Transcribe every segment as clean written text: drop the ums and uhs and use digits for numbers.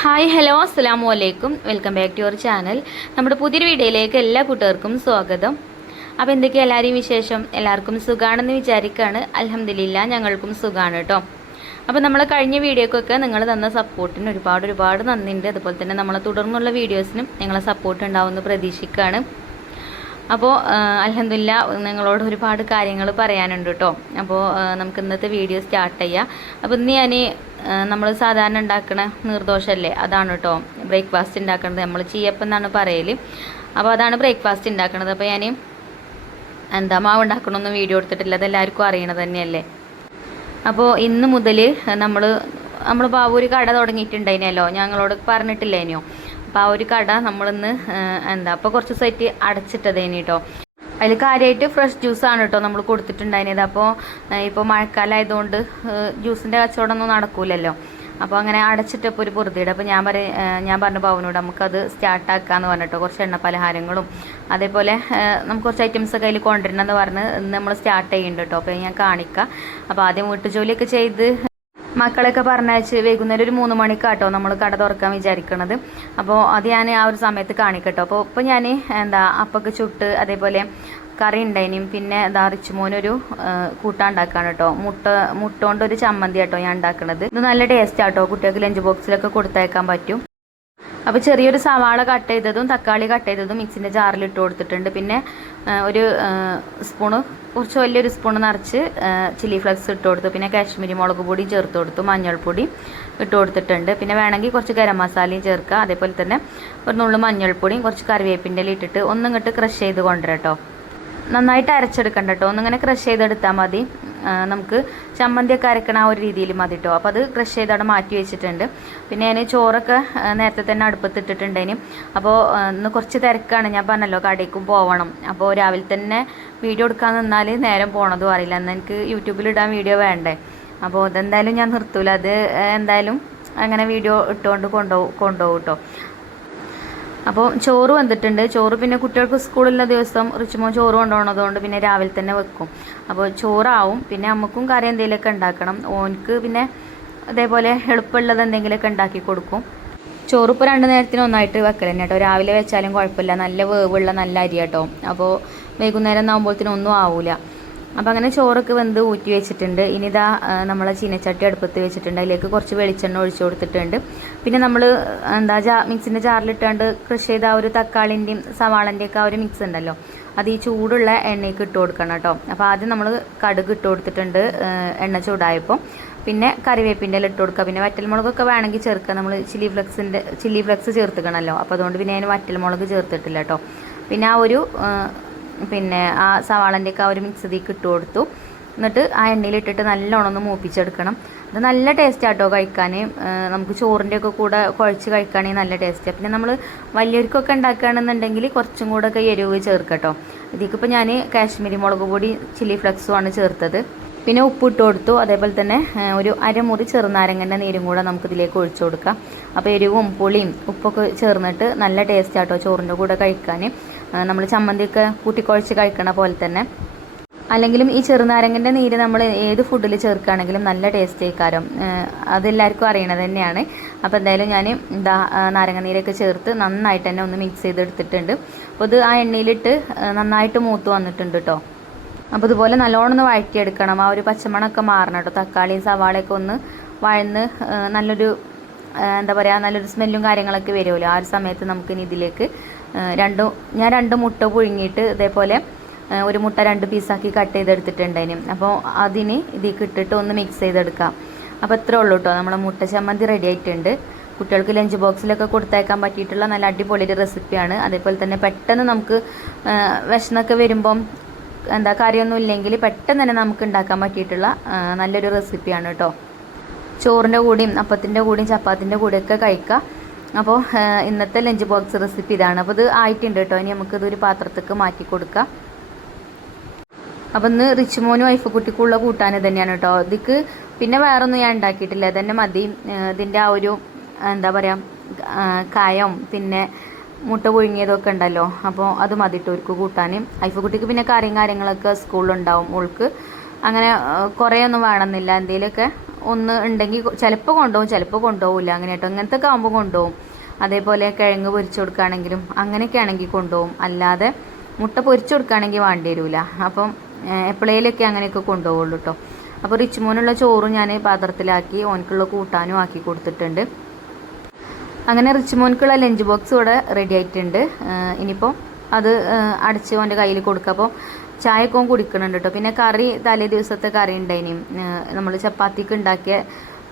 Hi hello അസ്സലാമു അലൈക്കും welcome back to your channel. നമ്മുടെ പുതിയൊരു വീഡിയോയിലേക്ക് എല്ലാ കൂട്ടുകാർക്കും സ്വാഗതം. അപ്പോൾ എന്തൊക്കെയാണ് എല്ലാവരെയും വിശേഷം? എല്ലാവർക്കും സുഖമാണെന്ന് വിചാരിക്കുകയാണ്. അൽഹംദുലില്ലാ ഞങ്ങൾക്കും സുഖമാണ് കേട്ടോ. അപ്പോൾ നമ്മൾ കഴിഞ്ഞ വീഡിയോക്കൊക്കെ നിങ്ങൾ തന്ന സപ്പോർട്ടിന് ഒരുപാട് നന്ദിയുണ്ട്. അതുപോലെ തന്നെ നമ്മളെ തുടർന്നുള്ള വീഡിയോസിനും നിങ്ങളെ സപ്പോർട്ട് ഉണ്ടാവുമെന്ന് പ്രതീക്ഷിക്കുകയാണ്. അപ്പോൾ അൽഹംദുലില്ലാ നിങ്ങളോട് ഒരുപാട് കാര്യങ്ങൾ പറയാനുണ്ട് കേട്ടോ. അപ്പോൾ നമുക്ക് ഇന്നത്തെ വീഡിയോ സ്റ്റാർട്ട് ചെയ്യാം. അപ്പോൾ ഇന്ന് ഞാൻ നമ്മൾ സാധാരണ ഉണ്ടാക്കുന്ന നീർദോശല്ലേ, അതാണ് കേട്ടോ ബ്രേക്ക്ഫാസ്റ്റ് ഉണ്ടാക്കുന്നത്. നമ്മൾ ചീയപ്പം എന്നാണ് പറയൽ. അപ്പോൾ അതാണ് ബ്രേക്ക്ഫാസ്റ്റ് ഉണ്ടാക്കുന്നത്. അപ്പോൾ ഞാൻ മാവ് ഉണ്ടാക്കണമെന്ന് വീഡിയോ എടുത്തിട്ടില്ല, അതെല്ലാവർക്കും അറിയണത് തന്നെയല്ലേ. അപ്പോൾ ഇന്ന് മുതൽ നമ്മൾ ബാബു ഒരു കട തുടങ്ങിയിട്ടുണ്ടായിനല്ലോ, ഞങ്ങളോട് പറഞ്ഞിട്ടില്ലേനോ. അപ്പോൾ ആ ഒരു കട നമ്മളിന്ന് അപ്പോൾ കുറച്ച് ദിവസമായിട്ട് അടച്ചിട്ടതേനി കേട്ടോ. അതിൽ കാര്യമായിട്ട് ഫ്രഷ് ജ്യൂസാണ് കേട്ടോ നമ്മൾ കൊടുത്തിട്ടുണ്ടായിരുന്നത്. അപ്പോൾ ഇപ്പോൾ മഴക്കാലമായതുകൊണ്ട് ജ്യൂസിൻ്റെ കച്ചവടമൊന്നും നടക്കൂലല്ലോ. അപ്പോൾ അങ്ങനെ അടച്ചിട്ടപ്പോൾ ഒരു പൊറുതിയുടെ. അപ്പോൾ ഞാൻ പറഞ്ഞു ബാബുവിനോട് നമുക്കത് സ്റ്റാർട്ടാക്കാമെന്ന് പറഞ്ഞിട്ടോ. കുറച്ച് എണ്ണ പലഹാരങ്ങളും അതേപോലെ നമുക്ക് കുറച്ച് ഐറ്റംസൊക്കെ അതിൽ കൊണ്ടുവരണമെന്ന് പറഞ്ഞ് ഇന്ന് നമ്മൾ സ്റ്റാർട്ട് ചെയ്യുന്നുണ്ട് കേട്ടോ. അപ്പോൾ ഞാൻ കാണിക്കാം. അപ്പോൾ ആദ്യം വീട്ടുജോലിയൊക്കെ ചെയ്ത് മക്കളെയൊക്കെ പറഞ്ഞയച്ച് വൈകുന്നേരം ഒരു 3 മണിക്കാട്ടോ നമ്മൾ കട തുറക്കാൻ വിചാരിക്കണത്. അപ്പോൾ അത് ഞാൻ ആ ഒരു സമയത്ത് കാണിക്കട്ടോ. അപ്പോൾ ഇപ്പോൾ ഞാൻ അപ്പൊക്കെ ചുട്ട് അതേപോലെ കറി ഉണ്ടായിനും പിന്നെ റിച്ചുമോനൊരു കൂട്ടാൻ ഉണ്ടാക്കാണ് കേട്ടോ. മുട്ട കൊണ്ടൊരു ചമ്മന്തി കേട്ടോ ഞാൻ ഉണ്ടാക്കണത്. ഇത് നല്ല ടേസ്റ്റ് ആട്ടോ, കുട്ടികൾക്ക് ലഞ്ച് ബോക്സിലൊക്കെ കൊടുത്തയക്കാൻ പറ്റും. അപ്പോൾ ചെറിയൊരു സവാള കട്ട് ചെയ്തതും തക്കാളി കട്ട് ചെയ്തതും മിക്സിൻ്റെ ജാറിൽ ഇട്ട് കൊടുത്തിട്ടുണ്ട്. പിന്നെ ഒരു സ്പൂണ്, കുറച്ച് വലിയൊരു സ്പൂണ് നിറച്ച് ചില്ലി ഫ്ലെക്സ് ഇട്ട് കൊടുത്തു. പിന്നെ കാശ്മീരി മുളക് പൊടി ചേർത്ത് കൊടുത്തു, മഞ്ഞൾപ്പൊടി ഇട്ട് കൊടുത്തിട്ടുണ്ട്. പിന്നെ വേണമെങ്കിൽ കുറച്ച് ഗരം മസാലയും ചേർക്കുക. അതേപോലെ തന്നെ ഒരു നുള്ളു മഞ്ഞൾപ്പൊടിയും കുറച്ച് കറിവേപ്പിൻ്റെ ഇല ഇട്ടിട്ട് ഒന്നിങ്ങോട്ട് ക്രഷ് ചെയ്ത് കൊണ്ടുവരാം കേട്ടോ. നന്നായിട്ട് അരച്ചെടുക്കണ്ട കേട്ടോ, ഒന്നിങ്ങനെ ക്രഷ് ചെയ്തെടുത്താൽ മതി. നമുക്ക് ചമ്മന്തിയൊക്കെ അരക്കണ ആ ഒരു രീതിയിൽ മതി കേട്ടോ. അപ്പോൾ അത് ക്രഷ് ചെയ്തവിടെ മാറ്റി വെച്ചിട്ടുണ്ട്. പിന്നെ ഞാൻ ചോറൊക്കെ നേരത്തെ തന്നെ അടുപ്പത്തിട്ടിട്ടുണ്ടേന്. അപ്പോൾ ഇന്ന് കുറച്ച് തിരക്കാണ്, ഞാൻ പറഞ്ഞല്ലോ കടയ്ക്കും പോകണം. അപ്പോൾ രാവിലെ തന്നെ വീഡിയോ എടുക്കാൻ നിന്നാൽ നേരം പോണതും അറിയില്ല. എന്നാൽ എനിക്ക് യൂട്യൂബിലിടാൻ വീഡിയോ വേണ്ടേ. അപ്പോൾ അതെന്തായാലും ഞാൻ നിർത്തൂല, അത് എന്തായാലും അങ്ങനെ വീഡിയോ ഇട്ടുകൊണ്ട് കൊണ്ടുപോകും കേട്ടോ. അപ്പോൾ ചോറ് വന്നിട്ടുണ്ട്. ചോറ് പിന്നെ കുട്ടികൾക്ക് സ്കൂളുള്ള ദിവസം റിച്ചുമോൻ ചോറ് കൊണ്ടുപോകണതുകൊണ്ട് പിന്നെ രാവിലെ തന്നെ വെക്കും. അപ്പോൾ ചോറാവും. പിന്നെ നമുക്കും കറി എന്തെങ്കിലുമൊക്കെ ഉണ്ടാക്കണം. ഓനിക്ക് പിന്നെ അതേപോലെ എളുപ്പമുള്ളത് എന്തെങ്കിലുമൊക്കെ ഉണ്ടാക്കി കൊടുക്കും. ചോറ് ഇപ്പോൾ 2 നേരത്തിന് ഒന്നായിട്ട് വെക്കൽ തന്നെ കേട്ടോ. രാവിലെ വെച്ചാലും കുഴപ്പമില്ല, നല്ല വേവുള്ള നല്ല അരി കേട്ടോ. അപ്പോൾ വൈകുന്നേരം ആകുമ്പോഴത്തേനും ഒന്നും ആവില്ല. അപ്പോൾ അങ്ങനെ ചോറൊക്കെ വെന്ത് ഊറ്റി വെച്ചിട്ടുണ്ട്. ഇനി നമ്മളെ ചീനച്ചട്ടി അടുപ്പത്ത് വെച്ചിട്ടുണ്ട്. അതിലേക്ക് കുറച്ച് വെളിച്ചെണ്ണ ഒഴിച്ചു കൊടുത്തിട്ടുണ്ട്. പിന്നെ നമ്മൾ മിക്സിൻ്റെ ജാറിലിട്ടാണ്ട് കൃഷി ചെയ്ത ആ ഒരു തക്കാളിൻ്റെയും സവാളൻ്റെയൊക്കെ ആ ഒരു മിക്സ് ഉണ്ടല്ലോ, അത് ഈ ചൂടുള്ള എണ്ണയ്ക്ക് ഇട്ട് കൊടുക്കണം കേട്ടോ. അപ്പോൾ ആദ്യം നമ്മൾ കടുക് ഇട്ട് കൊടുത്തിട്ടുണ്ട് എണ്ണ ചൂടായപ്പോൾ. പിന്നെ കറിവേപ്പിൻ്റെ ഇല ഇട്ട് കൊടുക്കുക. പിന്നെ വറ്റൽമുളകൊക്കെ വേണമെങ്കിൽ ചേർക്കുക. നമ്മൾ ചില്ലി ഫ്ലെക്സ് ചേർത്തിക്കണമല്ലോ, അപ്പോൾ അതുകൊണ്ട് പിന്നെ അതിന് വറ്റൽമുളക് ചേർത്തിട്ടില്ല കേട്ടോ. പിന്നെ ആ സവാളൻ്റെയൊക്കെ ആ ഒരു മിക്സ് ഇതിലേക്ക് ഇട്ട് കൊടുത്തു. എന്നിട്ട് ആ എണ്ണയിലിട്ടിട്ട് നല്ലോണം ഒന്ന് മൂപ്പിച്ചെടുക്കണം. അത് നല്ല ടേസ്റ്റ് ആട്ടോ കഴിക്കാൻ. നമുക്ക് ചോറിൻ്റെയൊക്കെ കൂടെ കുഴച്ച് കഴിക്കുകയാണെങ്കിൽ നല്ല ടേസ്റ്റാണ്. പിന്നെ നമ്മൾ വലിയവർക്കൊക്കെ ഉണ്ടാക്കുകയാണെന്നുണ്ടെങ്കിൽ കുറച്ചും കൂടെ ഒക്കെ എരിവ് ചേർക്കട്ടോ. ഇതിലേക്കിപ്പോൾ ഞാൻ കാശ്മീരി മുളക് പൊടി ചില്ലി ഫ്ലെക്സുമാണ് ചേർത്തത്. പിന്നെ ഉപ്പിട്ട് കൊടുത്തു. അതേപോലെ തന്നെ ഒരു അരമുറി ചെറുനാരങ്ങൻ്റെ നീരും കൂടെ നമുക്കിതിലേക്ക് ഒഴിച്ചു കൊടുക്കാം. അപ്പോൾ എരിവും പുളിയും ഉപ്പൊക്കെ ചേർന്നിട്ട് നല്ല ടേസ്റ്റ് ആട്ടോ ചോറിൻ്റെ കൂടെ കഴിക്കാൻ. നമ്മൾ ചമ്മന്തിയൊക്കെ കൂട്ടിക്കുഴച്ച് കഴിക്കണ പോലെ തന്നെ. അല്ലെങ്കിലും ഈ ചെറുനാരങ്ങൻ്റെ നീര് നമ്മൾ ഏത് ഫുഡിൽ ചേർക്കുകയാണെങ്കിലും നല്ല ടേസ്റ്റ് ആയിക്കാരം, അതെല്ലാവർക്കും അറിയണത് തന്നെയാണ്. അപ്പോൾ എന്തായാലും ഞാൻ നാരങ്ങ നീരൊക്കെ ചേർത്ത് നന്നായിട്ട് തന്നെ ഒന്ന് മിക്സ് ചെയ്തെടുത്തിട്ടുണ്ട്. അപ്പോൾ ഇത് ആ എണ്ണയിലിട്ട് നന്നായിട്ട് മൂത്ത് വന്നിട്ടുണ്ട് കേട്ടോ. അപ്പോൾ ഇതുപോലെ നല്ലോണം ഒന്ന് വഴറ്റിയെടുക്കണം. ആ ഒരു പച്ചമണമൊക്കെ മാറണം കേട്ടോ. തക്കാളിയും സവാളയൊക്കെ ഒന്ന് വഴന്ന് നല്ലൊരു നല്ലൊരു സ്മെല്ലും കാര്യങ്ങളൊക്കെ വരുമല്ലോ. ആ ഒരു സമയത്ത് നമുക്കിനി ഇതിലേക്ക് ഞാൻ 2 മുട്ട പുഴുങ്ങിയിട്ട് ഇതേപോലെ ഒരു മുട്ട 2 പീസാക്കി കട്ട് ചെയ്തെടുത്തിട്ടുണ്ടായിരുന്നു. അപ്പോൾ ഇതിലേക്ക് ഇട്ടിട്ട് ഒന്ന് മിക്സ് ചെയ്തെടുക്കാം. അപ്പോൾ ഇത്രേ ഉള്ളൂ കേട്ടോ, നമ്മുടെ മുട്ട ചമ്മന്തി റെഡി ആയിട്ടുണ്ട്. കുട്ടികൾക്ക് ലഞ്ച് ബോക്സിലൊക്കെ കൊടുത്തയക്കാൻ പറ്റിയിട്ടുള്ള നല്ല അടിപൊളി ഒരു റെസിപ്പിയാണ്. അതേപോലെ തന്നെ പെട്ടെന്ന് നമുക്ക് വിശന്നൊക്കെ വരുമ്പം കറിയൊന്നും ഇല്ലെങ്കിൽ പെട്ടെന്ന് തന്നെ നമുക്ക് ഉണ്ടാക്കാൻ പറ്റിയിട്ടുള്ള നല്ലൊരു റെസിപ്പിയാണ് കേട്ടോ. ചോറിൻ്റെ കൂടെയും അപ്പത്തിൻ്റെ കൂടെയും ചപ്പാത്തിൻ്റെ കൂടെയൊക്കെ കഴിക്കാം. അപ്പോൾ ഇന്നത്തെ ലഞ്ച് ബോക്സ് റെസിപ്പി ഇതാണ്. അപ്പോൾ ഇത് ആയിട്ടുണ്ട് കേട്ടോ. ഇനി നമുക്കിതൊരു പാത്രത്തേക്ക് മാറ്റി കൊടുക്കാം. അപ്പോൾ ഇന്ന് റിച്ചുമോനും വൈഫക്കുട്ടിക്കുള്ള കൂട്ടാൻ തന്നെയാണ് കേട്ടോ. ഇതിക്ക് പിന്നെ വേറൊന്നും ഞാൻ ഉണ്ടാക്കിയിട്ടില്ല, ഇതന്നെ മതി. ഇതിൻ്റെ ആ ഒരു കായം പിന്നെ മുട്ട പുഴുങ്ങിയതൊക്കെ ഉണ്ടല്ലോ, അപ്പോൾ അത് മതിട്ടോ അവർക്ക് കൂട്ടാൻ. ഐഫക്കുട്ടിക്ക് പിന്നെ കറിയും കാര്യങ്ങളൊക്കെ സ്കൂളിലുണ്ടാവും. ഓൾക്ക് അങ്ങനെ കുറേ ഒന്നും വേണമെന്നില്ല, എന്തെങ്കിലുമൊക്കെ ഒന്ന് ഉണ്ടെങ്കിൽ ചിലപ്പോൾ കൊണ്ടുപോകും, ചിലപ്പോൾ കൊണ്ടുപോകില്ല. അങ്ങനെ കേട്ടോ, ഇങ്ങനത്തെ ഒക്കെ ആകുമ്പോൾ കൊണ്ടുപോകും. അതേപോലെ കിഴങ്ങ് പൊരിച്ചു കൊടുക്കുകയാണെങ്കിലും അങ്ങനെയൊക്കെ ആണെങ്കിൽ കൊണ്ടുപോകും. അല്ലാതെ മുട്ട പൊരിച്ചു കൊടുക്കുകയാണെങ്കിൽ വേണ്ടി വരില്ല. അപ്പം എപ്പോഴേലൊക്കെ അങ്ങനെയൊക്കെ കൊണ്ടുപോകുള്ളൂ കേട്ടോ. അപ്പോൾ റിച്ച് മോനുള്ള ചോറും ഞാൻ പാത്രത്തിലാക്കി ഓനക്കുള്ള കൂട്ടാനും ആക്കി കൊടുത്തിട്ടുണ്ട്. അങ്ങനെ റിച്ച് മോനക്കുള്ള ലഞ്ച് ബോക്സ് ഇവിടെ റെഡി ആയിട്ടുണ്ട്. ഇനിയിപ്പോൾ അത് അടച്ച് ഓൻ്റെ കയ്യിൽ കൊടുക്കുക. അപ്പോൾ ചായയൊക്കെ കുടിക്കുന്നുണ്ട് കേട്ടോ. പിന്നെ കറി തലേ ദിവസത്തെ കറി ഉണ്ടായിനും, നമ്മൾ ചപ്പാത്തിക്ക് ഉണ്ടാക്കിയ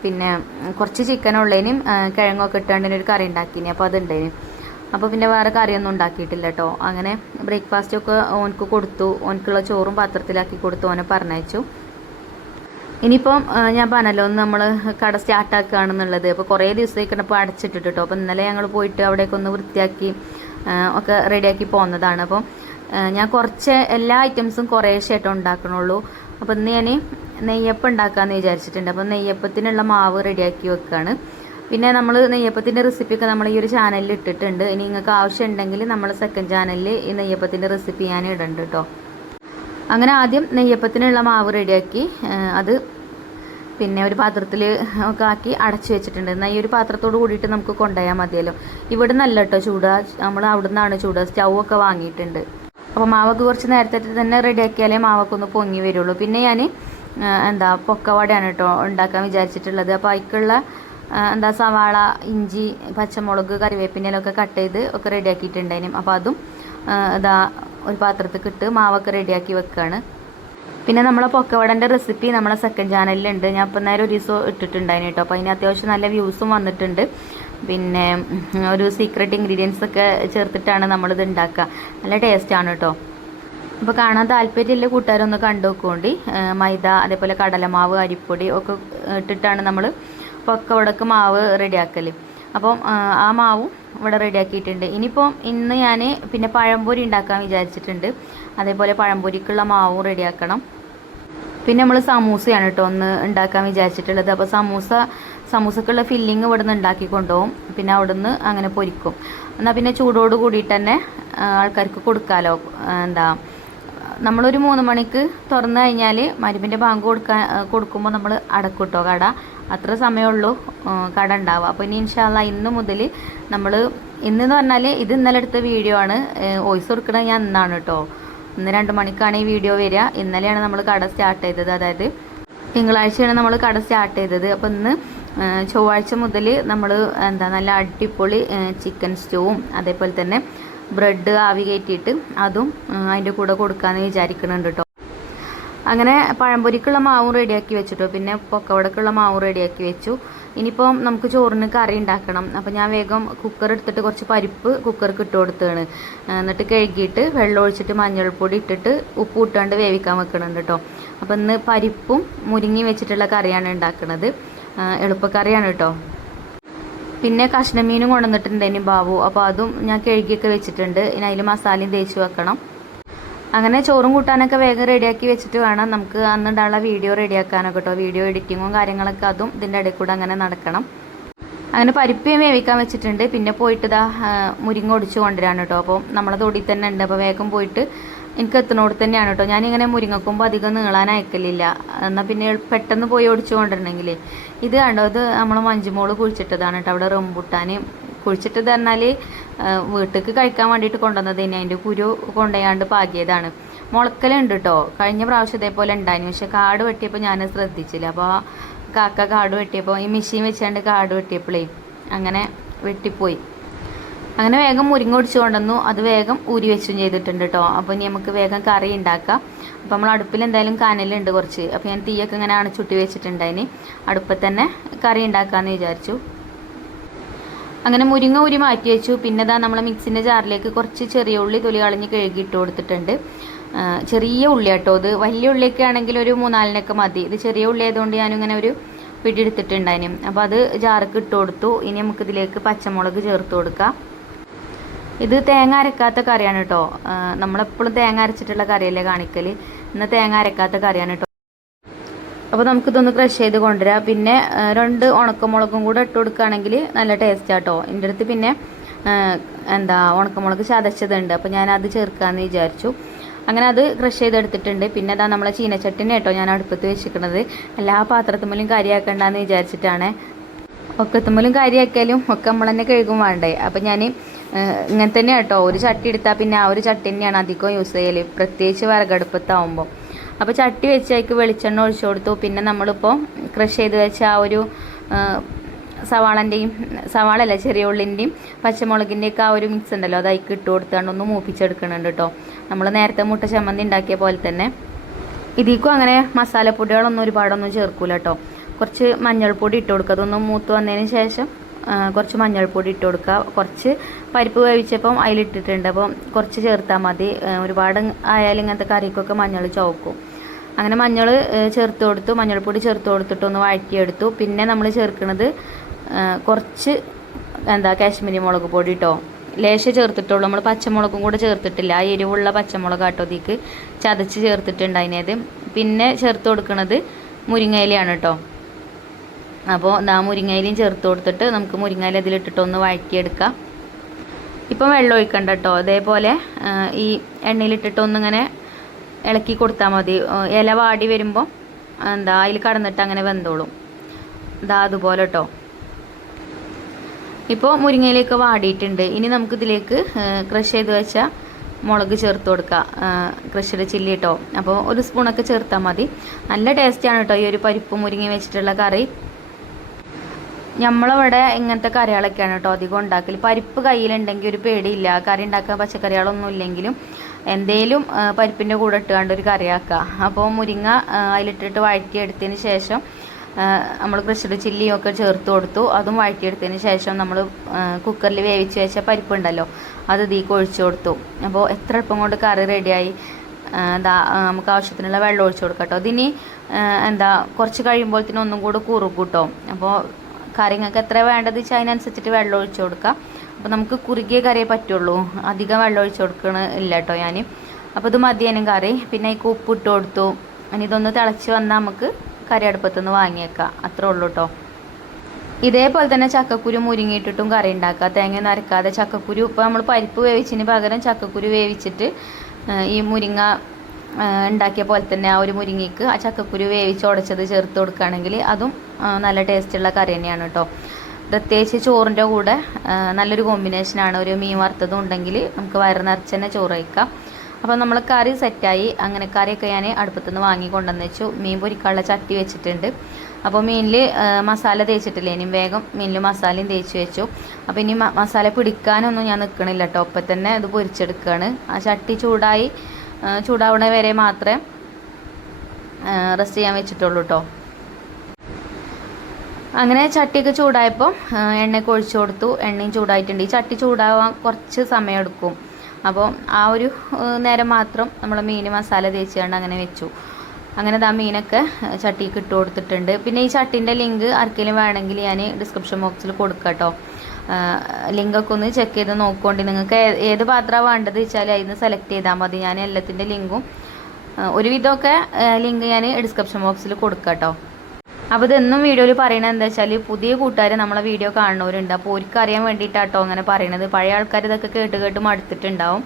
പിന്നെ കുറച്ച് ചിക്കൻ ഉള്ളതിനും കിഴങ്ങൊക്കെ ഇട്ടുകൊണ്ടൊരു കറി ഉണ്ടാക്കിനി. അപ്പോൾ അതുണ്ടായിന്. അപ്പോൾ പിന്നെ വേറെ കറിയൊന്നും ഉണ്ടാക്കിയിട്ടില്ല കേട്ടോ. അങ്ങനെ ബ്രേക്ക്ഫാസ്റ്റൊക്കെ ഓനക്ക് കൊടുത്തു. ഓനക്കുള്ള ചോറും പാത്രത്തിലാക്കി കൊടുത്തു. ഓനെ പറഞ്ഞയച്ചു. ഇനിയിപ്പം ഞാൻ പറഞ്ഞല്ലോ, ഒന്ന് നമ്മൾ കട സ്റ്റാർട്ടാക്കുകയാണെന്നുള്ളത്. അപ്പോൾ കുറേ ദിവസത്തേക്കാണ് ഇപ്പോൾ അടച്ചിട്ടിട്ട് കേട്ടോ. അപ്പോൾ ഇന്നലെ ഞങ്ങൾ പോയിട്ട് അവിടേക്ക് ഒന്ന് വൃത്തിയാക്കി ഒക്കെ റെഡിയാക്കി പോകുന്നതാണ്. അപ്പം ഞാൻ കുറച്ച് എല്ലാ ഐറ്റംസും കുറേശ്ശായിട്ട് ഉണ്ടാക്കണുള്ളൂ. അപ്പോൾ ഇന്ന് ഞാൻ നെയ്യപ്പം ഉണ്ടാക്കാമെന്ന് വിചാരിച്ചിട്ടുണ്ട്. അപ്പോൾ നെയ്യപ്പത്തിനുള്ള മാവ് റെഡിയാക്കി വെക്കുകയാണ്. പിന്നെ നമ്മൾ നെയ്യപ്പത്തിൻ്റെ റെസിപ്പിയൊക്കെ നമ്മൾ ഈ ഒരു ചാനലിൽ ഇട്ടിട്ടുണ്ട്. ഇനി നിങ്ങൾക്ക് ആവശ്യമുണ്ടെങ്കിൽ നമ്മൾ സെക്കൻഡ് ചാനലിൽ ഈ നെയ്യപ്പത്തിൻ്റെ റെസിപ്പി ഞാൻ ഇടുന്നുണ്ട് കേട്ടോ. അങ്ങനെ ആദ്യം നെയ്യപ്പത്തിനുള്ള മാവ് റെഡിയാക്കി അത് പിന്നെ ഒരു പാത്രത്തിൽ ഒക്കെ ആക്കി അടച്ചു വെച്ചിട്ടുണ്ട്. എന്നാൽ ഈ ഒരു പാത്രത്തോട് കൂടിയിട്ട് നമുക്ക് കൊണ്ടുപോയാൽ മതിയല്ലോ. ഇവിടെ നിന്നല്ല കേട്ടോ ചൂട്, നമ്മൾ അവിടെ നിന്നാണ് ചൂട്. സ്റ്റൗ ഒക്കെ വാങ്ങിയിട്ടുണ്ട്. അപ്പോൾ മാവൊക്കെ കുറച്ച് നേരത്തെ തന്നെ റെഡിയാക്കിയാലേ മാവൊക്കെ ഒന്ന് പൊങ്ങി വരുള്ളൂ. പിന്നെ ഞാൻ പൊക്കവടയാണ് കേട്ടോ ഉണ്ടാക്കാൻ വിചാരിച്ചിട്ടുള്ളത്. അപ്പോൾ അതിക്കുള്ള സവാള, ഇഞ്ചി, പച്ചമുളക്, കറിവേപ്പിൻ്റെലൊക്കെ കട്ട് ചെയ്ത് ഒക്കെ റെഡിയാക്കിയിട്ടുണ്ടായിരുന്നു. അപ്പോൾ അതും ഒരു പാത്രത്തിൽ ഇട്ട് മാവൊക്കെ റെഡിയാക്കി വെക്കുകയാണ്. പിന്നെ നമ്മളെ പൊക്കവടൻ്റെ റെസിപ്പി നമ്മളെ സെക്കൻഡ് ചാനലിലുണ്ട്. ഞാൻ ഇപ്പം നേരം ഒരു ദിവസം ഇട്ടിട്ടുണ്ടായിരുന്നു കേട്ടോ. അപ്പോൾ അതിന് അത്യാവശ്യം നല്ല വ്യൂസും വന്നിട്ടുണ്ട്. പിന്നെ ഒരു സീക്രട്ട് ഇൻഗ്രീഡിയൻസ് ഒക്കെ ചേർത്തിട്ടാണ് നമ്മളിത് ഉണ്ടാക്കുക. നല്ല ടേസ്റ്റാണ് കേട്ടോ. അപ്പോൾ കാണാൻ താല്പര്യമില്ല കൂട്ടുകാരൊന്ന് കണ്ടു നോക്കുകൊണ്ട്. മൈദ, അതേപോലെ കടലമാവ്, അരിപ്പൊടി ഒക്കെ ഇട്ടിട്ടാണ് നമ്മൾ പൊക്കവടക്ക് മാവ് റെഡിയാക്കൽ. അപ്പം ആ മാവും ഇവിടെ റെഡിയാക്കിയിട്ടുണ്ട്. ഇനിയിപ്പോൾ ഇന്ന് ഞാൻ പിന്നെ പഴംപൊരി ഉണ്ടാക്കാൻ വിചാരിച്ചിട്ടുണ്ട്. അതേപോലെ പഴംപൊരിക്കുള്ള മാവും റെഡിയാക്കണം. പിന്നെ നമ്മൾ സമൂസയാണ് കേട്ടോ ഒന്ന് ഉണ്ടാക്കാൻ വിചാരിച്ചിട്ടുള്ളത്. അപ്പോൾ സമൂസക്കുള്ള ഫില്ലിങ് ഇവിടെ നിന്ന് ഉണ്ടാക്കി കൊണ്ടുപോകും. പിന്നെ അവിടെ നിന്ന് അങ്ങനെ പൊരിക്കും. എന്നാൽ പിന്നെ ചൂടോട് കൂടിയിട്ട് തന്നെ ആൾക്കാർക്ക് കൊടുക്കാമല്ലോ. നമ്മളൊരു 3 മണിക്ക് തുറന്നു കഴിഞ്ഞാൽ മരുമിൻ്റെ ബാങ്ക് കൊടുക്കുമ്പോൾ നമ്മൾ അടക്കും കേട്ടോ കട. അത്ര സമയമുള്ളൂ കട ഉണ്ടാവുക. അപ്പോൾ ഇനി ഇൻഷാ അല്ലാഹ് ഇന്ന് മുതൽ നമ്മൾ ഇന്നെന്ന് പറഞ്ഞാൽ ഇത് ഇന്നലെ എടുത്ത വീഡിയോ ആണ്. വോയിസ് കൊടുക്കുന്നത് ഞാൻ ഇന്നാണ് കേട്ടോ. ഇന്ന് 2 മണിക്കാണ് ഈ വീഡിയോ വരിക. ഇന്നലെയാണ് നമ്മൾ കട സ്റ്റാർട്ട് ചെയ്തത്. അതായത് തിങ്കളാഴ്ചയാണ് നമ്മൾ കട സ്റ്റാർട്ട് ചെയ്തത്. അപ്പോൾ ഇന്ന് ചൊവ്വാഴ്ച മുതൽ നമ്മൾ നല്ല അടിപൊളി ചിക്കൻ സ്റ്റൂവും അതേപോലെ തന്നെ ബ്രെഡ് ആവി കയറ്റിയിട്ട് അതും അതിൻ്റെ കൂടെ കൊടുക്കാമെന്ന് വിചാരിക്കുന്നുണ്ട് കേട്ടോ. അങ്ങനെ പഴംപൊരിക്കുള്ള മാവും റെഡിയാക്കി വെച്ചിട്ടോ. പിന്നെ പൊക്കവടക്കുള്ള മാവും റെഡിയാക്കി വെച്ചു. ഇനിയിപ്പം നമുക്ക് ചോറിന് കറി ഉണ്ടാക്കണം. അപ്പോൾ ഞാൻ വേഗം കുക്കർ എടുത്തിട്ട് കുറച്ച് പരിപ്പ് കുക്കർക്ക് ഇട്ട് കൊടുത്തതാണ്. എന്നിട്ട് കഴുകിയിട്ട് വെള്ളം ഒഴിച്ചിട്ട് മഞ്ഞൾപ്പൊടി ഇട്ടിട്ട് ഉപ്പ് ഇട്ടാണ്ട് വേവിക്കാൻ വെക്കണുണ്ട് കേട്ടോ. അപ്പോൾ ഇന്ന് പരിപ്പും മുരിങ്ങി വെച്ചിട്ടുള്ള കറിയാണ് ഉണ്ടാക്കുന്നത്. എളുപ്പക്കറിയാണ് കേട്ടോ. പിന്നെ കഷ്ണമീനും കൊണ്ടുവന്നിട്ടുണ്ടായിന് ബാബു. അപ്പോൾ അതും ഞാൻ കഴുകിയൊക്കെ വെച്ചിട്ടുണ്ട്. ഇനി അതിൽ മസാലയും തേച്ച് വെക്കണം. അങ്ങനെ ചോറും കൂട്ടാനൊക്കെ വേഗം റെഡിയാക്കി വെച്ചിട്ട് വേണം നമുക്ക് അന്നുണ്ടായുള്ള വീഡിയോ റെഡിയാക്കാനൊക്കെ കേട്ടോ. വീഡിയോ എഡിറ്റിങ്ങും കാര്യങ്ങളൊക്കെ അതും ഇതിൻ്റെ ഇടയിൽ കൂടെ അങ്ങനെ നടക്കണം. അങ്ങനെ പരിപ്പയും വേവിക്കാൻ വെച്ചിട്ടുണ്ട്. പിന്നെ പോയിട്ട് മുരിങ്ങ ഒടിച്ച് കൊണ്ടുവരാണ് കേട്ടോ. അപ്പോൾ നമ്മളെ തൊടിയിൽ തന്നെ ഉണ്ട്. അപ്പോൾ വേഗം പോയിട്ട് എനിക്ക് എത്തുന്നോട് തന്നെയാണ് കേട്ടോ. ഞാനിങ്ങനെ മുരിങ്ങക്കുമ്പോൾ അധികം നീളാൻ അയക്കലില്ല. എന്നാൽ പിന്നെ പെട്ടെന്ന് പോയി ഒടിച്ചു കൊണ്ടിരുന്നെങ്കിൽ ഇത് കണ്ടോ, ഇത് നമ്മളെ മഞ്ജുമോള് കുഴിച്ചിട്ടതാണ് കേട്ടോ. അവിടെ റംബൂട്ടാൻ കുഴിച്ചിട്ടത് പറഞ്ഞാൽ വീട്ടിലേക്ക് കഴിക്കാൻ വേണ്ടിയിട്ട് കൊണ്ടുവന്നത് തന്നെ. അതിൻ്റെ കുരു കൊണ്ടുപോയാണ്ട് പാകിയതാണ്. മുളക്കലുണ്ട് കേട്ടോ. കഴിഞ്ഞ പ്രാവശ്യം ഇതേപോലെ ഉണ്ടായിരുന്നു. പക്ഷെ കാട് വെട്ടിയപ്പോൾ ഞാൻ ശ്രദ്ധിച്ചില്ല. അപ്പോൾ കാക്ക കാട് വെട്ടിയപ്പോൾ ഈ മെഷീൻ വെച്ചാണ്ട് കാട് വെട്ടിയപ്പോഴേ അങ്ങനെ വെട്ടിപ്പോയി. അങ്ങനെ വേഗം മുരിങ്ങ ഒടിച്ചു കൊണ്ടുവന്നു. അത് വേഗം ഊരി വെച്ചും ചെയ്തിട്ടുണ്ട് കേട്ടോ. അപ്പോൾ ഇനി നമുക്ക് വേഗം കറി ഉണ്ടാക്കാം. അപ്പോൾ നമ്മൾ അടുപ്പിൽ എന്തായാലും കനലുണ്ട് കുറച്ച്. അപ്പോൾ ഞാൻ തീയൊക്കെ ഇങ്ങനെ അണച്ചുട്ടി വെച്ചിട്ടുണ്ടായിന്. അടുപ്പിൽ തന്നെ കറി ഉണ്ടാക്കാമെന്ന് വിചാരിച്ചു. അങ്ങനെ മുരിങ്ങ ഊരി മാറ്റി വെച്ചു. പിന്നെ നമ്മൾ മിക്സിൻ്റെ ജാറിലേക്ക് കുറച്ച് ചെറിയ ഉള്ളി തൊലി കളഞ്ഞ് കഴുകി ഇട്ട് കൊടുത്തിട്ടുണ്ട്. ചെറിയ ഉള്ളി കേട്ടോ. ഇത് വലിയ ഉള്ളിയൊക്കെ ആണെങ്കിൽ ഒരു 3-4 മതി. ഇത് ചെറിയ ഉള്ളി ആയതുകൊണ്ട് ഞാനിങ്ങനെ ഒരു പിടി എടുത്തിട്ടുണ്ടായിരുന്നു. അപ്പോൾ അത് ജാർക്ക് ഇട്ട് കൊടുത്തു. ഇനി നമുക്കിതിലേക്ക് പച്ചമുളക് ചേർത്ത് കൊടുക്കാം. ഇത് തേങ്ങ അരക്കാത്ത കറിയാണ് കേട്ടോ. നമ്മളെപ്പോഴും തേങ്ങ അരച്ചിട്ടുള്ള കറിയല്ലേ കാണിക്കൽ. ഇന്ന് തേങ്ങ അരക്കാത്ത കറിയാണ് കേട്ടോ. അപ്പോൾ നമുക്കിതൊന്ന് ക്രഷ് ചെയ്ത് കൊണ്ടുവരാം. പിന്നെ 2 ഉണക്കമുളകും കൂടെ ഇട്ട് കൊടുക്കുകയാണെങ്കിൽ നല്ല ടേസ്റ്റാട്ടോ. എൻ്റെ അടുത്ത് പിന്നെ ഉണക്കമുളക് ചതച്ചതുണ്ട്. അപ്പോൾ ഞാനത് ചേർക്കാമെന്ന് വിചാരിച്ചു. അങ്ങനെ അത് ക്രഷ് ചെയ്തെടുത്തിട്ടുണ്ട്. പിന്നെ അതാ നമ്മളെ ചീനച്ചട്ടിനെ കേട്ടോ ഞാൻ അടുപ്പത്ത് വെച്ചിരിക്കുന്നത്. എല്ലാ പാത്രത്തുമ്മലും കരിയാക്കണ്ടെന്ന് വിചാരിച്ചിട്ടാണ്. ഒക്കത്തുമ്മലും കരിയാക്കിയാലും ഒക്കെ നമ്മൾ തന്നെ കഴുകും വേണ്ടേ. അപ്പം ഞാൻ ഇങ്ങനെ തന്നെ കേട്ടോ, ഒരു ചട്ടി എടുത്താൽ പിന്നെ ആ ഒരു ചട്ടി തന്നെയാണ് അധികം യൂസ് ചെയ്യൽ, പ്രത്യേകിച്ച് വിറകടുപ്പത്താവുമ്പോൾ. അപ്പോൾ ചട്ടി വെച്ച് അതിലേക്ക് വെളിച്ചെണ്ണ ഒഴിച്ചു കൊടുത്തു. പിന്നെ നമ്മളിപ്പോൾ ക്രഷ് ചെയ്ത് വെച്ച ആ ഒരു സവാളല്ല ചെറിയ ഉള്ളിൻ്റെയും പച്ചമുളകിൻ്റെയൊക്കെ ആ ഒരു മിക്സ് ഉണ്ടല്ലോ, അത് അതിലേക്ക് ഇട്ട് കൊടുത്താണ്ട് ഒന്ന് മൂപ്പിച്ചെടുക്കുന്നുണ്ട് കേട്ടോ. നമ്മൾ നേരത്തെ മുട്ട ചമ്മന്തി ഉണ്ടാക്കിയ പോലെ തന്നെ. ഇതിക്കും അങ്ങനെ മസാലപ്പൊടികളൊന്നും ഒരുപാടൊന്നും ചേർക്കൂല കേട്ടോ. കുറച്ച് മഞ്ഞൾപ്പൊടി ഇട്ട് കൊടുക്കുക. അതൊന്ന് മൂത്ത് വന്നതിന് ശേഷം കുറച്ച് മഞ്ഞൾപ്പൊടി ഇട്ട് കൊടുക്കുക. കുറച്ച് പരിപ്പ് വേവിച്ചപ്പം അതിലിട്ടിട്ടുണ്ട്, അപ്പം കുറച്ച് ചേർത്താൽ മതി. ഒരുപാട് ആയാലും ഇങ്ങനത്തെ കറിക്കൊക്കെ മഞ്ഞൾ ചുവക്കും. അങ്ങനെ മഞ്ഞൾ ചേർത്ത് കൊടുത്തു, മഞ്ഞൾപ്പൊടി ചേർത്ത് കൊടുത്തിട്ടൊന്ന് വഴറ്റിയെടുത്തു. പിന്നെ നമ്മൾ ചേർക്കുന്നത് കുറച്ച് കാശ്മീരി മുളക് പൊടി കേട്ടോ, ലേശം ചേർത്തിട്ടുള്ളൂ. നമ്മൾ പച്ചമുളകും കൂടെ ചേർത്തിട്ടില്ല. ആ എരിവുള്ള പച്ചമുളക് കേട്ടോ ഇതിക്ക് ചതച്ച് ചേർത്തിട്ടുണ്ട് അതിനേത്. പിന്നെ ചേർത്ത് കൊടുക്കുന്നത് മുരിങ്ങയിലയാണ് കേട്ടോ. അപ്പോൾ മുരിങ്ങയിലയും ചേർത്ത് കൊടുത്തിട്ട് നമുക്ക് മുരിങ്ങയില അതിലിട്ടിട്ടൊന്ന് വഴറ്റിയെടുക്കാം. ഇപ്പം വെള്ളം ഒഴിക്കണ്ട കേട്ടോ, അതേപോലെ ഈ എണ്ണയിലിട്ടിട്ടൊന്നിങ്ങനെ ഇളക്കി കൊടുത്താൽ മതി. ഇല വാടി വരുമ്പോൾ അതിൽ കടന്നിട്ട് അങ്ങനെ വെന്തോളും. അതുപോലെ കേട്ടോ. ഇപ്പോൾ മുരിങ്ങയിലേക്ക് വാടിയിട്ടുണ്ട്. ഇനി നമുക്കിതിലേക്ക് ക്രഷ് ചെയ്ത് വെച്ച മുളക് ചേർത്ത് കൊടുക്കുക, ക്രഷ്ഡ് ചില്ലി കേട്ടോ. അപ്പോൾ ഒരു സ്പൂണൊക്കെ ചേർത്താൽ മതി. നല്ല ടേസ്റ്റാണ് കേട്ടോ ഈ ഒരു പരിപ്പ് മുരിങ്ങ വെച്ചിട്ടുള്ള കറി. നമ്മളവിടെ ഇങ്ങനത്തെ കറികളൊക്കെയാണ് കേട്ടോ അധികം ഉണ്ടാക്കൽ. പരിപ്പ് കയ്യിലുണ്ടെങ്കിൽ ഒരു പേടിയില്ല, കറി ഉണ്ടാക്കാൻ പച്ചക്കറികളൊന്നും ഇല്ലെങ്കിലും എന്തേലും പരിപ്പിൻ്റെ കൂടെ ഇട്ടുകൊണ്ട് ഒരു കറിയാക്കുക. അപ്പോൾ മുരിങ്ങ അതിലിട്ടിട്ട് വഴറ്റിയെടുത്തതിന് ശേഷം നമ്മൾ ക്രഷ്ഡ് ചില്ലിയൊക്കെ ചേർത്ത് കൊടുത്തു. അതും വഴറ്റിയെടുത്തതിന് ശേഷം നമ്മൾ കുക്കറിൽ വേവിച്ച് വെച്ച പരിപ്പുണ്ടല്ലോ അത് ഇതിലേക്ക് ഒഴിച്ചു കൊടുത്തു. അപ്പോൾ എത്ര എളുപ്പം കൊണ്ട് കറി റെഡിയായി. നമുക്ക് ആവശ്യത്തിനുള്ള വെള്ളം ഒഴിച്ചു കൊടുക്കാം കേട്ടോ. ഇതിനി കുറച്ച് കഴിയുമ്പോഴത്തേനും ഒന്നും കൂടെ കുറുക്കും കേട്ടോ. അപ്പോൾ കറി നിങ്ങൾക്ക് എത്ര വേണ്ടത് വെച്ചാൽ അതിനനുസരിച്ചിട്ട് വെള്ളം ഒഴിച്ചു കൊടുക്കാം. അപ്പോൾ നമുക്ക് കുറുകിയ കറിയേ പറ്റുള്ളൂ, അധികം വെള്ളം ഒഴിച്ചു കൊടുക്കണില്ല കേട്ടോ ഞാൻ. അപ്പോൾ ഇത് മതിയാനും കറി. പിന്നെ അതിലേക്ക് ഉപ്പ് ഇട്ട് കൊടുത്തു. ഇനി ഇതൊന്ന് തിളച്ച് വന്നാൽ നമുക്ക് കറി അടുപ്പത്തുനിന്ന് വാങ്ങിയേക്കാം, അത്രേ ഉള്ളൂ കേട്ടോ. ഇതേപോലെ തന്നെ ചക്കക്കുരു മുരിങ്ങിയിട്ടിട്ടും കറി ഉണ്ടാക്കുക, തേങ്ങ നരക്കാതെ. ചക്കക്കുരു ഇപ്പോൾ നമ്മൾ പരിപ്പ് വേവിച്ചതിന് പകരം ചക്കക്കുരു വേവിച്ചിട്ട് ഈ മുരിങ്ങ ഉണ്ടാക്കിയ പോലെ തന്നെ ആ ഒരു മുരിങ്ങയ്ക്ക് ആ ചക്കക്കുരു വേവിച്ച് ഉടച്ചത് ചേർത്ത് കൊടുക്കുകയാണെങ്കിൽ അതും നല്ല ടേസ്റ്റുള്ള കറി തന്നെയാണ് കേട്ടോ. പ്രത്യേകിച്ച് ചോറിൻ്റെ കൂടെ നല്ലൊരു കോമ്പിനേഷനാണ്. ഒരു മീൻ വറുത്തതും ഉണ്ടെങ്കിൽ നമുക്ക് വയറ് നിറച്ച് തന്നെ ചോറ് കഴിക്കാം. അപ്പോൾ നമ്മൾ കറി സെറ്റായി. അങ്ങനെ കറിയൊക്കെ ഞാൻ അടുപ്പത്തുനിന്ന് വാങ്ങി കൊണ്ടുവന്ന് വെച്ചു. മീൻ പൊരിക്കാനുള്ള ചട്ടി വെച്ചിട്ടുണ്ട്. അപ്പോൾ മീനിൽ മസാല തേച്ചിട്ടില്ല, ഇനി വേഗം മീനിൽ മസാലയും തേച്ച് വെച്ചു. അപ്പോൾ ഇനി മസാല പിടിക്കാനൊന്നും ഞാൻ നിൽക്കണില്ല കേട്ടോ, ഒപ്പം തന്നെ ഇത് പൊരിച്ചെടുക്കുകയാണ്. ആ ചട്ടി ചൂടാവണ വരെ മാത്രമേ റെസ്റ്റ് ചെയ്യാൻ വെച്ചിട്ടുള്ളൂ കേട്ടോ. അങ്ങനെ ചട്ടിയൊക്കെ ചൂടായപ്പോൾ എണ്ണയൊക്കെ ഒഴിച്ചു കൊടുത്തു. എണ്ണയും ചൂടായിട്ടുണ്ട്. ഈ ചട്ടി ചൂടാവാൻ കുറച്ച് സമയം എടുക്കും. അപ്പോൾ ആ ഒരു നേരം മാത്രം നമ്മൾ മീൻ മസാല തേച്ചുകൊണ്ട് അങ്ങനെ വെച്ചു. അങ്ങനെ മീനൊക്കെ ചട്ടിക്ക് ഇട്ട് കൊടുത്തിട്ടുണ്ട്. പിന്നെ ഈ ചട്ടീൻ്റെ ലിങ്ക് ആർക്കെങ്കിലും വേണമെങ്കിൽ ഞാൻ ഡിസ്ക്രിപ്ഷൻ ബോക്സിൽ കൊടുക്കാം കേട്ടോ. ലിങ്കൊക്കെ ഒന്ന് ചെക്ക് ചെയ്ത് നോക്കുകൊണ്ട് നിങ്ങൾക്ക് ഏത് പാത്രമാണ് വേണ്ടത് വെച്ചാൽ അതിന് സെലക്ട് ചെയ്താൽ മതി. ഞാൻ എല്ലാത്തിൻ്റെ ലിങ്കും ഒരുവിധമൊക്കെ ലിങ്ക് ഞാൻ ഡിസ്ക്രിപ്ഷൻ ബോക്സിൽ കൊടുക്കാം കേട്ടോ. അപ്പോൾ ഇതെന്നും വീഡിയോയിൽ പറയണത് എന്താ വെച്ചാൽ പുതിയ കൂട്ടുകാർ നമ്മളെ വീഡിയോ കാണുന്നവരുണ്ട്. അപ്പോൾ അവർക്ക് അറിയാൻ വേണ്ടിയിട്ടാട്ടോ അങ്ങനെ പറയണത്. പഴയ ആൾക്കാർ ഇതൊക്കെ കേട്ട് മടുത്തിട്ടുണ്ടാവും.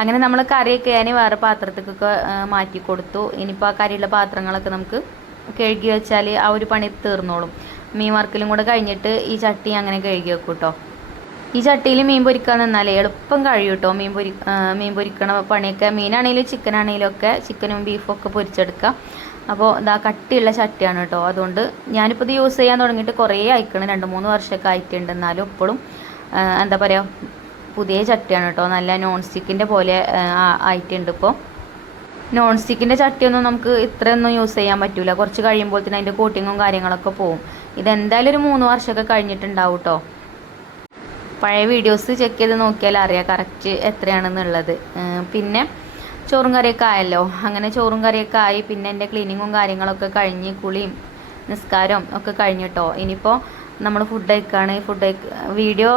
അങ്ങനെ നമ്മൾ കറിയൊക്കെ ഞാൻ വേറെ പാത്രത്തേക്കൊക്കെ മാറ്റി കൊടുത്തു. ഇനിയിപ്പോൾ ആ കറിയുള്ള പാത്രങ്ങളൊക്കെ നമുക്ക് കഴുകി വെച്ചാൽ ആ ഒരു പണി തീർന്നോളും. മീൻ വറുക്കലും കൂടെ കഴിഞ്ഞിട്ട് ഈ ചട്ടി അങ്ങനെ കഴുകി വെക്കും കേട്ടോ. ഈ ചട്ടിയിൽ മീൻ പൊരിക്കാൻ നിന്നാലേ എളുപ്പം കഴിയും കേട്ടോ. മീൻ പൊരിക്കണ പണിയൊക്കെ മീനാണെങ്കിലും ചിക്കനാണെങ്കിലും ഒക്കെ ചിക്കനും ബീഫും ഒക്കെ പൊരിച്ചെടുക്കാം. അപ്പോൾ കട്ടിയുള്ള ചട്ടിയാണ് കേട്ടോ. അതുകൊണ്ട് ഞാനിപ്പോൾ ഇത് യൂസ് ചെയ്യാൻ തുടങ്ങിയിട്ട് കുറേ ആയിക്കണം, 2-3 വർഷമൊക്കെ ആയിട്ടുണ്ട്. എന്നാലും ഇപ്പോഴും എന്താ പറയുക, പുതിയ ചട്ടിയാണ് കേട്ടോ. നല്ല നോൺ സ്റ്റിക്കിൻ്റെ പോലെ ആയിട്ടുണ്ട്. ഇപ്പോൾ നോൺ സ്റ്റിക്കിൻ്റെ ചട്ടിയൊന്നും നമുക്ക് ഇത്രയൊന്നും യൂസ് ചെയ്യാൻ പറ്റില്ല. കുറച്ച് കഴിയുമ്പോഴത്തേനും അതിൻ്റെ കോട്ടിങ്ങും കാര്യങ്ങളൊക്കെ പോവും. ഇതെന്തായാലും ഒരു 3 വർഷമൊക്കെ കഴിഞ്ഞിട്ടുണ്ടാവും കേട്ടോ. പഴയ വീഡിയോസ് ചെക്ക് ചെയ്ത് നോക്കിയാൽ അറിയാം കറക്റ്റ് എത്രയാണെന്നുള്ളത്. പിന്നെ ചോറും കറിയൊക്കെ ആയല്ലോ. അങ്ങനെ ചോറും കറിയൊക്കെ ആയി. പിന്നെ എൻ്റെ ക്ലീനിങ്ങും കാര്യങ്ങളൊക്കെ കഴിഞ്ഞ് കുളിയും നിസ്കാരവും ഒക്കെ കഴിഞ്ഞിട്ടോ. ഇനിയിപ്പോൾ നമ്മൾ ഫുഡ് കഴിക്കുകയാണ്. വീഡിയോ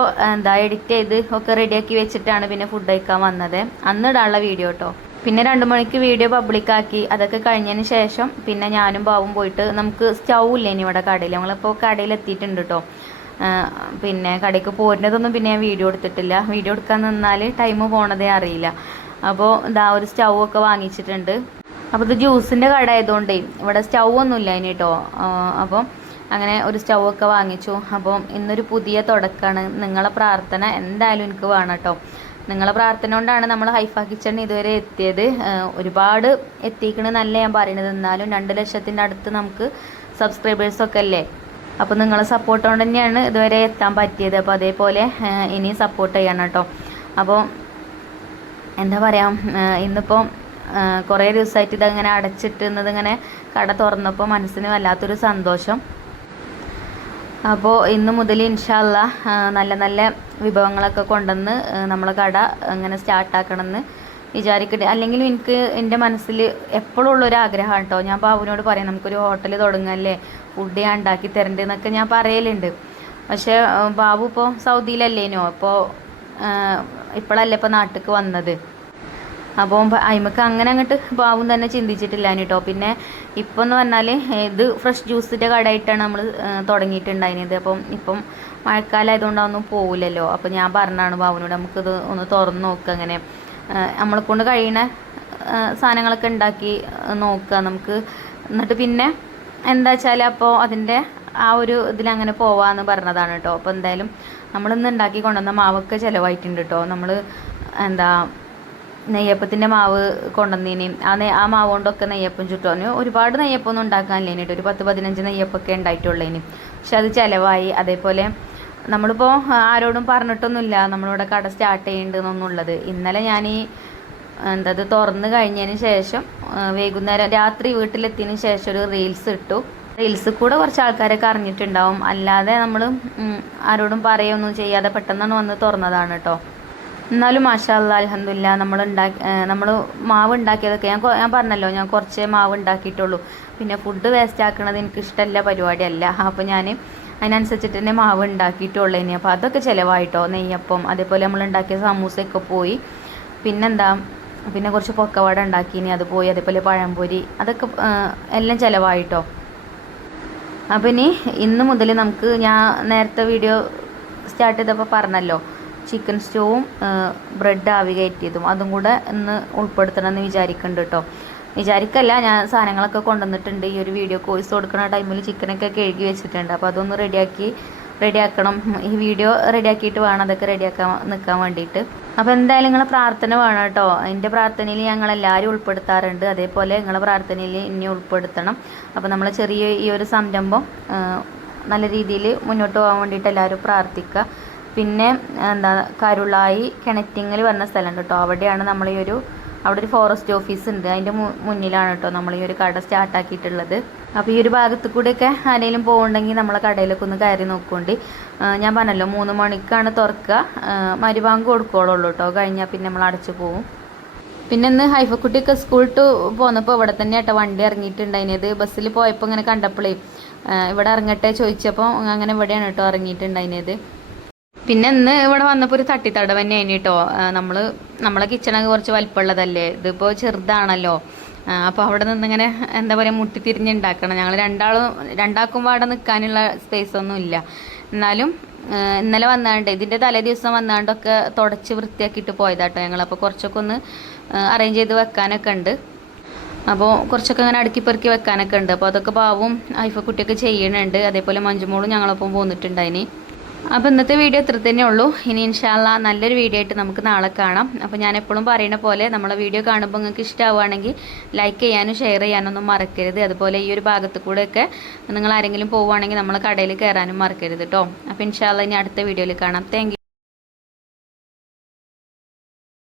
എഡിറ്റ് ചെയ്ത് ഒക്കെ റെഡിയാക്കി വെച്ചിട്ടാണ് പിന്നെ ഫുഡ് കഴിക്കാൻ വന്നത്. അന്ന് ഇടാനുള്ള വീഡിയോ കേട്ടോ. പിന്നെ 2 മണിക്ക് വീഡിയോ പബ്ലിക്കാക്കി. അതൊക്കെ കഴിഞ്ഞതിന് ശേഷം പിന്നെ ഞാനും ബാവും പോയിട്ട് നമുക്ക് സ്റ്റൗ ഇല്ല ഇനി ഇവിടെ കടയിൽ. ഞങ്ങളിപ്പോൾ കടയിലെത്തിയിട്ടുണ്ട് കേട്ടോ. പിന്നെ കടയ്ക്ക് പോരുന്നതൊന്നും പിന്നെ ഞാൻ വീഡിയോ എടുത്തിട്ടില്ല. വീഡിയോ എടുക്കാൻ നിന്നാൽ ടൈം പോണതേ അറിയില്ല. അപ്പോൾ ഇതാ ഒരു സ്റ്റൗ ഒക്കെ വാങ്ങിച്ചിട്ടുണ്ട്. അപ്പോൾ ഇത് ജ്യൂസിൻ്റെ കട ആയതുകൊണ്ടേ ഇവിടെ സ്റ്റൗ ഒന്നുമില്ല അതിന് കേട്ടോ. അപ്പം അങ്ങനെ ഒരു സ്റ്റൗ ഒക്കെ വാങ്ങിച്ചു. അപ്പം ഇന്നൊരു പുതിയ തുടക്കമാണ്. നിങ്ങളെ പ്രാർത്ഥന എന്തായാലും എനിക്ക് വേണം കേട്ടോ. നിങ്ങളെ പ്രാർത്ഥന കൊണ്ടാണ് നമ്മൾ ഹൈഫ കിച്ചൺ ഇതുവരെ എത്തിയത്. ഒരുപാട് എത്തിക്കണമെന്നല്ല ഞാൻ പറയുന്നത്, എന്നാലും 2 ലക്ഷത്തിൻ്റെ അടുത്ത് നമുക്ക് സബ്സ്ക്രൈബേഴ്സൊക്കെ അല്ലേ. അപ്പോൾ നിങ്ങളെ സപ്പോർട്ട് കൊണ്ട് തന്നെയാണ് ഇതുവരെ എത്താൻ പറ്റിയത്. അപ്പോൾ അതേപോലെ ഇനി സപ്പോർട്ട് ചെയ്യണം കേട്ടോ. അപ്പോൾ എന്താ പറയുക, ഇന്നിപ്പോൾ കുറേ ദിവസമായിട്ട് ഇതങ്ങനെ അടച്ചിട്ടുന്നത് ഇങ്ങനെ കട തുറന്നപ്പോൾ മനസ്സിന് വല്ലാത്തൊരു സന്തോഷം. അപ്പോൾ ഇന്ന് മുതൽ ഇൻഷാ അല്ലാഹ് നല്ല നല്ല വിഭവങ്ങളൊക്കെ കൊണ്ടുവന്ന് നമ്മളെ കട അങ്ങനെ സ്റ്റാർട്ടാക്കണമെന്ന് വിചാരിക്കട്ടെ. അല്ലെങ്കിൽ എനിക്ക് എൻ്റെ മനസ്സിൽ എപ്പോഴും ഉള്ളൊരു ആഗ്രഹമാണ് കേട്ടോ. ഞാൻ ബാബുവിനോട് പറയാം നമുക്കൊരു ഹോട്ടൽ തുടങ്ങല്ലേ, ഫുഡ് ഞാൻ ഉണ്ടാക്കി തരണ്ട് എന്നൊക്കെ ഞാൻ പറയലുണ്ട്. പക്ഷേ ബാബു ഇപ്പോൾ സൗദിയിലല്ലേനോ, ഇപ്പോഴല്ലേ ഇപ്പോൾ നാട്ടിലേക്ക് വന്നത്. അപ്പോൾ അയിമക്ക് അങ്ങനെ അങ്ങോട്ട് ബാബും തന്നെ ചിന്തിച്ചിട്ടില്ല കേട്ടോ. പിന്നെ ഇപ്പോൾ എന്ന് പറഞ്ഞാൽ ഇത് ഫ്രഷ് ജ്യൂസിൻ്റെ കടയായിട്ടാണ് നമ്മൾ തുടങ്ങിയിട്ടുണ്ടായിരുന്നത്. ഇപ്പം മഴക്കാലം ആയതുകൊണ്ട് അതൊന്നും പോവില്ലല്ലോ. അപ്പോൾ ഞാൻ പറഞ്ഞാണ് ബാബുവിനോട് നമുക്കിത് ഒന്ന് തുറന്ന് നോക്കുക, അങ്ങനെ നമ്മളെ കൊണ്ട് കഴിയുന്ന സാധനങ്ങളൊക്കെ ഉണ്ടാക്കി നോക്കുക നമുക്ക്. എന്നിട്ട് പിന്നെ എന്താ വെച്ചാൽ അപ്പോൾ അതിൻ്റെ ആ ഒരു ഇതിലങ്ങനെ പോവാമെന്ന് പറഞ്ഞതാണ് കേട്ടോ. അപ്പോൾ എന്തായാലും നമ്മളിന്ന് ഉണ്ടാക്കി കൊണ്ടുവന്ന മാവൊക്കെ ചിലവായിട്ടുണ്ട് കേട്ടോ. നമ്മൾ എന്താ നെയ്യപ്പത്തിൻ്റെ മാവ് കൊണ്ടുവന്നേനും ആ മാവ് കൊണ്ടൊക്കെ നെയ്യപ്പം ചുട്ടുവന്നു. ഒരുപാട് നെയ്യപ്പമൊന്നും ഉണ്ടാക്കാനില്ലേനി കേട്ടോ, ഒരു 10-15 നെയ്യപ്പൊക്കെ ഉണ്ടായിട്ടുള്ളേനി. പക്ഷെ അത് ചിലവായി. അതേപോലെ നമ്മളിപ്പോൾ ആരോടും പറഞ്ഞിട്ടൊന്നുമില്ല നമ്മളിവിടെ കട സ്റ്റാർട്ട് ചെയ്യേണ്ടതെന്നുള്ളത്. ഇന്നലെ ഞാൻ ഇത് തുറന്ന് കഴിഞ്ഞതിന് ശേഷം വൈകുന്നേരം രാത്രി വീട്ടിലെത്തിയതിന് ശേഷം ഒരു റീൽസ് ഇട്ടു. റീൽസ് കൂടെ കുറച്ച് ആൾക്കാരൊക്കെ അറിഞ്ഞിട്ടുണ്ടാവും. അല്ലാതെ നമ്മൾ ആരോടും പറയുകയൊന്നും ചെയ്യാതെ പെട്ടെന്നാണ് വന്ന് തുറന്നതാണ് കേട്ടോ. എന്നാലും മാഷാ അല്ലാഹ് അൽഹംദുലില്ലാ നമ്മൾ മാവ് ഉണ്ടാക്കിയതൊക്കെ ഞാൻ പറഞ്ഞല്ലോ, ഞാൻ കുറച്ചേ മാവ് ഉണ്ടാക്കിയിട്ടുള്ളൂ. പിന്നെ ഫുഡ് വേസ്റ്റ് ആക്കണത് എനിക്ക് ഇഷ്ടമല്ല പരിപാടിയല്ല. അപ്പോൾ ഞാൻ അതിനനുസരിച്ചിട്ട് തന്നെ മാവ് ഉണ്ടാക്കിയിട്ടുള്ളൂ. ഇനി അപ്പോൾ അതൊക്കെ ചിലവായിട്ടോ. നെയ്യപ്പം അതേപോലെ നമ്മൾ ഉണ്ടാക്കിയ സമൂസയൊക്കെ പോയി. പിന്നെ കുറച്ച് പൊക്കവട ഉണ്ടാക്കിനി, അത് പോയി. അതേപോലെ പഴംപൊരി അതൊക്കെ എല്ലാം ചിലവായിട്ടോ. അപ്പോൾ ഇന്ന് മുതൽ നമുക്ക് ഞാൻ നേരത്തെ വീഡിയോ സ്റ്റാർട്ട് ചെയ്തപ്പോൾ പറഞ്ഞല്ലോ, ചിക്കൻ സ്റ്റൂവും ബ്രെഡ് ആവി കയറ്റിയതും അതും കൂടെ ഇന്ന് ഉൾപ്പെടുത്തണമെന്ന് വിചാരിക്കുന്നുണ്ട് കേട്ടോ. വിചാരിക്കല്ല, ഞാൻ സാധനങ്ങളൊക്കെ കൊണ്ടുവന്നിട്ടുണ്ട്. ഈ ഒരു വീഡിയോ കോഴ്സ് കൊടുക്കുന്ന ടൈമിൽ ചിക്കനൊക്കെ കഴുകി വെച്ചിട്ടുണ്ട്. അപ്പോൾ അതൊന്ന് റെഡിയാക്കണം. ഈ വീഡിയോ റെഡിയാക്കിയിട്ട് വേണം അതൊക്കെ റെഡിയാക്കാൻ നിൽക്കാൻ വേണ്ടിയിട്ട്. അപ്പോൾ എന്തായാലും നിങ്ങളെ പ്രാർത്ഥന വേണം കേട്ടോ. എൻ്റെ പ്രാർത്ഥനയിൽ ഞങ്ങളെല്ലാവരും ഉൾപ്പെടുത്താറുണ്ട്. അതേപോലെ നിങ്ങളെ പ്രാർത്ഥനയിൽ ഇനി ഉൾപ്പെടുത്തണം. അപ്പോൾ നമ്മൾ ചെറിയ ഈ ഒരു സംരംഭം നല്ല രീതിയിൽ മുന്നോട്ട് പോകാൻ വേണ്ടിയിട്ട് എല്ലാവരും പ്രാർത്ഥിക്കുക. പിന്നെ കരുളായി കിണറ്റിങ്ങൽ വന്ന സ്ഥലമുണ്ട് കേട്ടോ. അവിടെയാണ് അവിടെ ഒരു ഫോറസ്റ്റ് ഓഫീസ് ഉണ്ട്. അതിൻ്റെ മുന്നിലാണ് കേട്ടോ നമ്മൾ ഈ ഒരു കട സ്റ്റാർട്ടാക്കിയിട്ടുള്ളത്. അപ്പോൾ ഈ ഒരു ഭാഗത്ത് കൂടെയൊക്കെ ആരെങ്കിലും പോകുന്നുണ്ടെങ്കിൽ നമ്മളെ കടയിലൊക്കെ ഒന്ന് കയറി നോക്കുകൊണ്ട്. ഞാൻ പറഞ്ഞല്ലോ 3 മണിക്കാണ് തുറക്കുക. മരുവാങ്ക് കൊടുക്കോളുള്ളൂ കേട്ടോ. കഴിഞ്ഞാൽ പിന്നെ നമ്മൾ അടച്ചു പോകും. പിന്നെ ഇന്ന് ഹൈഫക്കുട്ടിയൊക്കെ സ്കൂളിട്ട് പോന്നപ്പോൾ ഇവിടെ തന്നെ കേട്ടോ വണ്ടി ഇറങ്ങിയിട്ടുണ്ടായിരുന്നത്. ബസ്സിൽ പോയപ്പോൾ ഇങ്ങനെ കണ്ടപ്പോഴേ ഇവിടെ ഇറങ്ങട്ടെ ചോദിച്ചപ്പോൾ അങ്ങനെ ഇവിടെയാണ് കേട്ടോ ഇറങ്ങിയിട്ടുണ്ടായിരുന്നത്. പിന്നെ ഇന്ന് ഇവിടെ വന്നപ്പോൾ ഒരു തട്ടിത്തടവ് തന്നെയാണ് കേട്ടോ. നമ്മളെ കിച്ചണൊക്കെ കുറച്ച് വലിപ്പമുള്ളതല്ലേ, ഇതിപ്പോൾ ചെറുതാണല്ലോ. അപ്പോൾ അവിടെ നിന്നിങ്ങനെ എന്താ പറയുക മുട്ടിത്തിരിഞ്ഞുണ്ടാക്കണം. ഞങ്ങൾ രണ്ടാക്കും അവിടെ നിൽക്കാനുള്ള സ്പേസൊന്നും ഇല്ല. എന്നാലും ഇന്നലെ വന്നാണ്ട് ഇതിൻ്റെ തലേ ദിവസം വന്നാണ്ടൊക്കെ തുടച്ച് വൃത്തിയാക്കിയിട്ട് പോയതാട്ടോ ഞങ്ങൾ. അപ്പോൾ കുറച്ചൊക്കെ ഒന്ന് അറേഞ്ച് ചെയ്ത് വെക്കാനൊക്കെ ഉണ്ട്. അപ്പോൾ കുറച്ചൊക്കെ അങ്ങനെ അടുക്കി പെറുക്കി വെക്കാനൊക്കെ ഉണ്ട്. അപ്പോൾ അതൊക്കെ പാവും ഹൈഫക്കുട്ടിയൊക്കെ ചെയ്യണുണ്ട്. അതേപോലെ മഞ്ജുമോളും ഞങ്ങളൊപ്പം പോന്നിട്ടുണ്ടായിനി. അപ്പോൾ ഇന്നത്തെ വീഡിയോ ഇത്ര തന്നെ ഉള്ളൂ. ഇനി ഇൻഷാ അല്ലാഹ് നല്ലൊരു വീഡിയോ ആയിട്ട് നമുക്ക് നാളെ കാണാം. അപ്പോൾ ഞാൻ എപ്പോഴും പറയുന്ന പോലെ നമ്മളെ വീഡിയോ കാണുമ്പോൾ നിങ്ങൾക്ക് ഇഷ്ടമാവുകയാണെങ്കിൽ ലൈക്ക് ചെയ്യാനും ഷെയർ ചെയ്യാനൊന്നും മറക്കരുത്. അതുപോലെ ഈ ഒരു ഭാഗത്ത് കൂടെയൊക്കെ നിങ്ങൾ ആരെങ്കിലും പോവുകയാണെങ്കിൽ നമ്മളെ കടയിൽ കയറാനും മറക്കരുത് കേട്ടോ. അപ്പോൾ ഇൻഷാ അല്ലാഹ് ഇനി അടുത്ത വീഡിയോയിൽ കാണാം. Thank you.